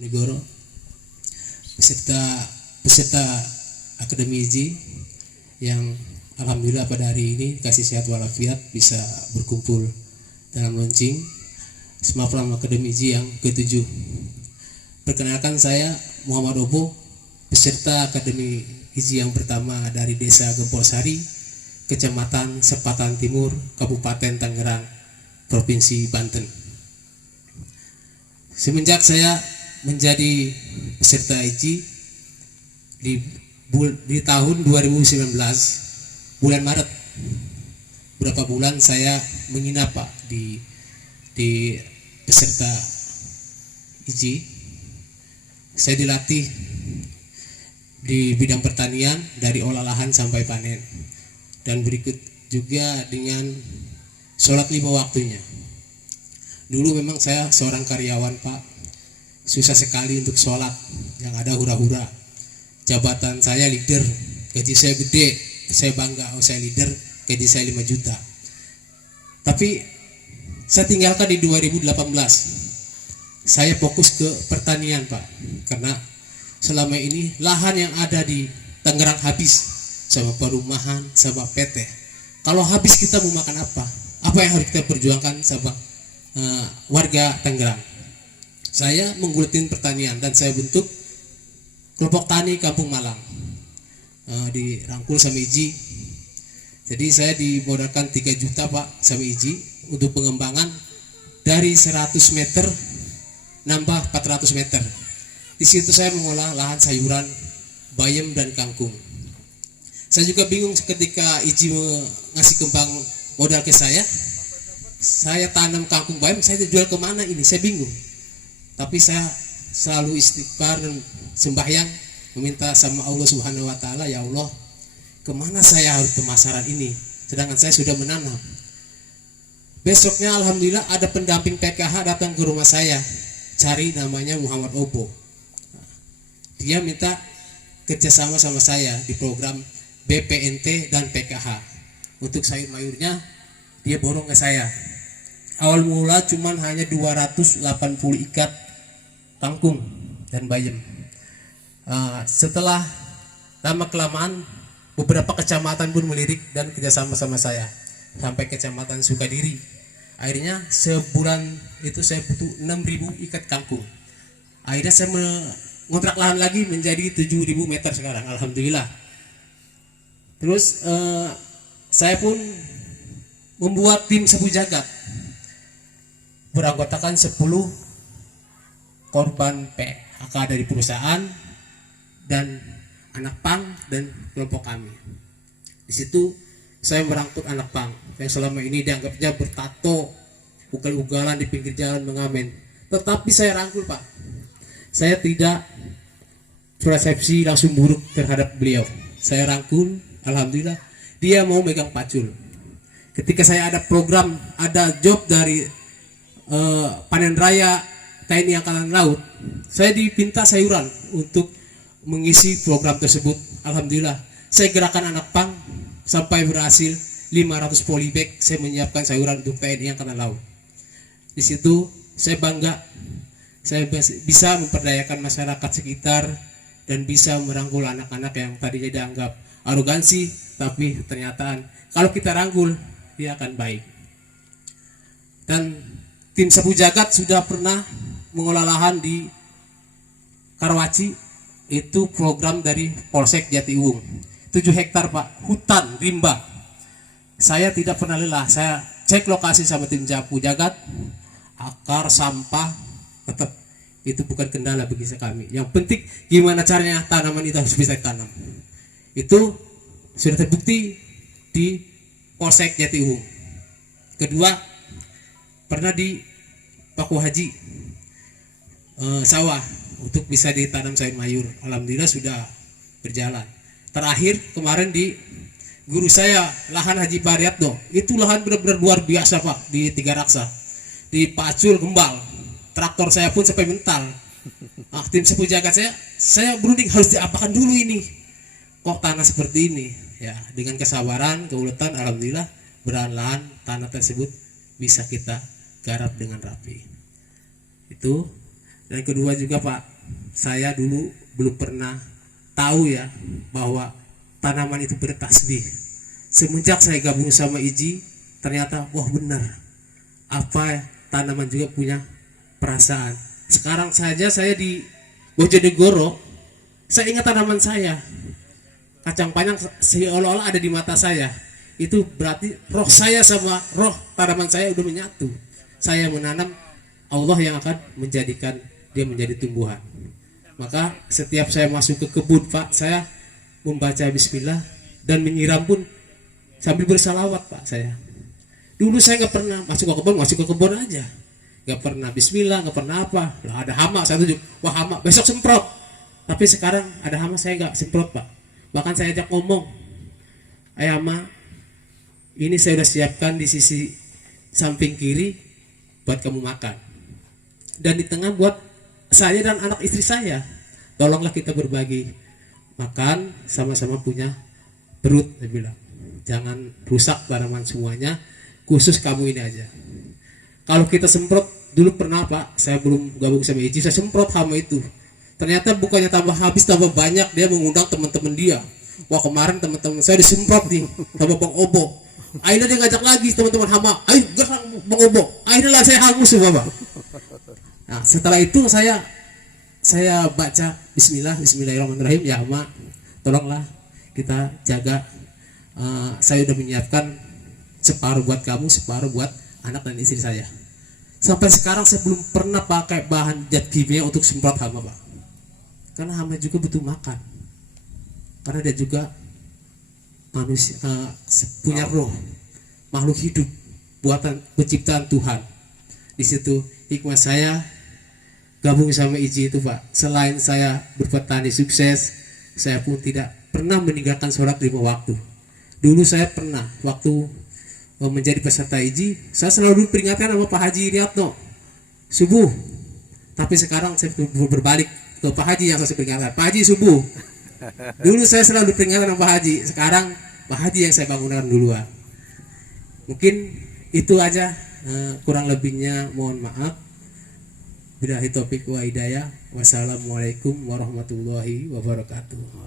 Negoro, peserta peserta Akademi IJI yang alhamdulillah pada hari ini dikasih sehat walafiat bisa berkumpul dalam launching Smapram Akademi IJI yang ke-7. Perkenalkan, saya Muhammad Obo, peserta Akademi IJI yang pertama dari Desa Gempol Sari, Kecamatan Sepatan Timur, Kabupaten Tangerang, Provinsi Banten. Semenjak saya menjadi peserta IJI di tahun 2019 bulan Maret, berapa bulan saya menginap Pak di peserta IJI. Saya dilatih di bidang pertanian dari olah lahan sampai panen, dan berikut juga dengan sholat 5 waktunya. Dulu memang saya seorang karyawan Pak, susah sekali untuk sholat, yang ada hura-hura. Jabatan saya leader, gaji saya gede, saya bangga, oh saya leader, gaji saya 5 juta. Tapi saya tinggalkan di 2018. Saya fokus ke pertanian Pak, karena selama ini lahan yang ada di Tangerang habis sama perumahan, sama PT. Kalau habis kita mau makan apa? Apa yang harus kita perjuangkan sama warga Tangerang? Saya menggelutin pertanian dan saya bentuk kelompok tani Kampung Malang, dirangkul sama IJI. Jadi saya dimodalkan 3 juta Pak sama IJI untuk pengembangan dari 100 meter nambah 400 meter. Di situ saya mengolah lahan sayuran, bayam dan kangkung. Saya juga bingung ketika IJI ngasih kembang modal ke saya. Saya tanam kangkung bayam, saya jual kemana ini? Saya bingung. Tapi saya selalu istighfar dan sembahyang, meminta sama Allah Subhanahu wa Ta'ala, ya Allah, kemana saya harus pemasaran ini, sedangkan saya sudah menanam. Besoknya alhamdulillah ada pendamping PKH datang ke rumah saya, cari namanya Muhammad Obo. Dia minta kerjasama sama saya di program BPNT dan PKH. Untuk sayur mayurnya dia borong ke saya. Awal mula cuman hanya 280 ikat kangkung dan bayam. Setelah lama kelamaan beberapa kecamatan pun melirik dan kerjasama sama saya sampai kecamatan Sukadiri. Akhirnya sebulan itu saya butuh 6.000 ikat kangkung. Akhirnya saya mengontrak lahan lagi menjadi 7.000 meter sekarang, alhamdulillah. Terus saya pun membuat tim sapu jagat beranggotakan 10 korban PHK dari perusahaan dan anak pang dan kelompok kami. Di situ saya merangkut anak pang yang selama ini dianggapnya bertato, ugal-ugalan di pinggir jalan mengamen. Tetapi saya rangkul Pak. Saya tidak persepsi langsung buruk terhadap beliau. Saya rangkul, alhamdulillah dia mau megang pacul. Ketika saya ada program, ada job dari panen raya TNI Angkatan Laut, saya dipinta sayuran untuk mengisi program tersebut. Alhamdulillah saya gerakan anak pang sampai berhasil 500 polybag saya menyiapkan sayuran untuk TNI Angkatan Laut. Di situ saya bangga, saya bisa memperdayakan masyarakat sekitar dan bisa merangkul anak-anak yang tadinya dianggap arogansi, tapi ternyata kalau kita rangkul dia akan baik. Dan tim sapu jagat sudah pernah mengolah lahan di Karawaci, itu program dari Polsek Jatiwung, 7 hektar Pak, hutan rimba. Saya tidak pernah lelah, saya cek lokasi sama tim sapu jagat, akar sampah tetap itu bukan kendala bagi kami. Yang penting gimana caranya tanaman itu harus bisa ditanam. Itu sudah terbukti di Polsek Jatiwung. Kedua, pernah di Paku Haji, sawah untuk bisa ditanam sayur mayur. Alhamdulillah sudah berjalan. Terakhir kemarin di guru saya lahan Haji Pariatno, itu lahan benar-benar luar biasa Pak, di Tiga Raksa, di Pacul Gembal. Traktor saya pun sampai mental. Tim sapu jagat saya berunding harus diapakan dulu ini. Kok tanah seperti ini? Ya, dengan kesabaran, keuletan, alhamdulillah berlahan tanah tersebut bisa kita garap dengan rapi. Itu Dan kedua juga Pak, saya dulu belum pernah tahu ya bahwa tanaman itu bertasbih. Semenjak saya gabung sama Iji, ternyata wah benar, apa tanaman juga punya perasaan. Sekarang saja saya di Bojonegoro, saya ingat tanaman saya, kacang panjang seolah-olah ada di mata saya. Itu berarti roh saya sama roh tanaman saya udah menyatu. Saya menanam, Allah yang akan menjadikan dia menjadi tumbuhan. Maka setiap saya masuk ke kebun Pak, saya membaca bismillah dan menyiram pun sambil bersalawat Pak saya. Dulu saya nggak pernah masuk ke kebun aja, nggak pernah bismillah, nggak pernah apa. Lah ada hama, saya tunjuk, wah hama, besok semprot. Tapi sekarang ada hama saya nggak semprot Pak. Bahkan saya ajak ngomong, hama, ini saya sudah siapkan di sisi samping kiri buat kamu makan, dan di tengah buat saya dan anak istri saya. Tolonglah kita berbagi makan, sama-sama punya perut, saya bilang. Jangan rusak tanaman semuanya, khusus kamu ini aja. Kalau kita semprot, dulu pernah Pak, saya belum gabung sama Iji, saya semprot hama itu. Ternyata bukannya tambah habis, tambah banyak. Dia mengundang teman-teman dia. Wah kemarin teman-teman saya disemprot nih sama Bang Obo. Akhirnya dia ngajak lagi teman-teman hama, ayo gerak Bang Obo. Akhirnya lah saya hangus semua Pak. Nah, setelah itu saya baca Bismillahirrahmanirrahim, ya hama, tolonglah kita jaga. Saya udah menyiapkan separuh buat kamu, separuh buat anak dan istri saya. Sampai sekarang saya belum pernah pakai bahan zat kimia untuk semprot hama Pak. Karena hama juga butuh makan. Karena dia juga manusia, punya roh, makhluk hidup, buatan penciptaan Tuhan. Di situ hikmah saya gabung sama Iji itu Pak. Selain saya berpetani sukses, saya pun tidak pernah meninggalkan sholat 5 waktu. Dulu saya pernah waktu menjadi peserta Iji, saya selalu peringatkan sama Pak Haji Riyadno subuh. Tapi sekarang saya berbalik ke Pak Haji yang saya peringatkan, Pak Haji subuh. Dulu saya selalu peringatkan sama Pak Haji, sekarang Pak Haji yang saya bangunkan duluan. Mungkin itu aja, kurang lebihnya mohon maaf. Billahi taufiq wa hidayah. Wassalamualaikum warahmatullahi wabarakatuh.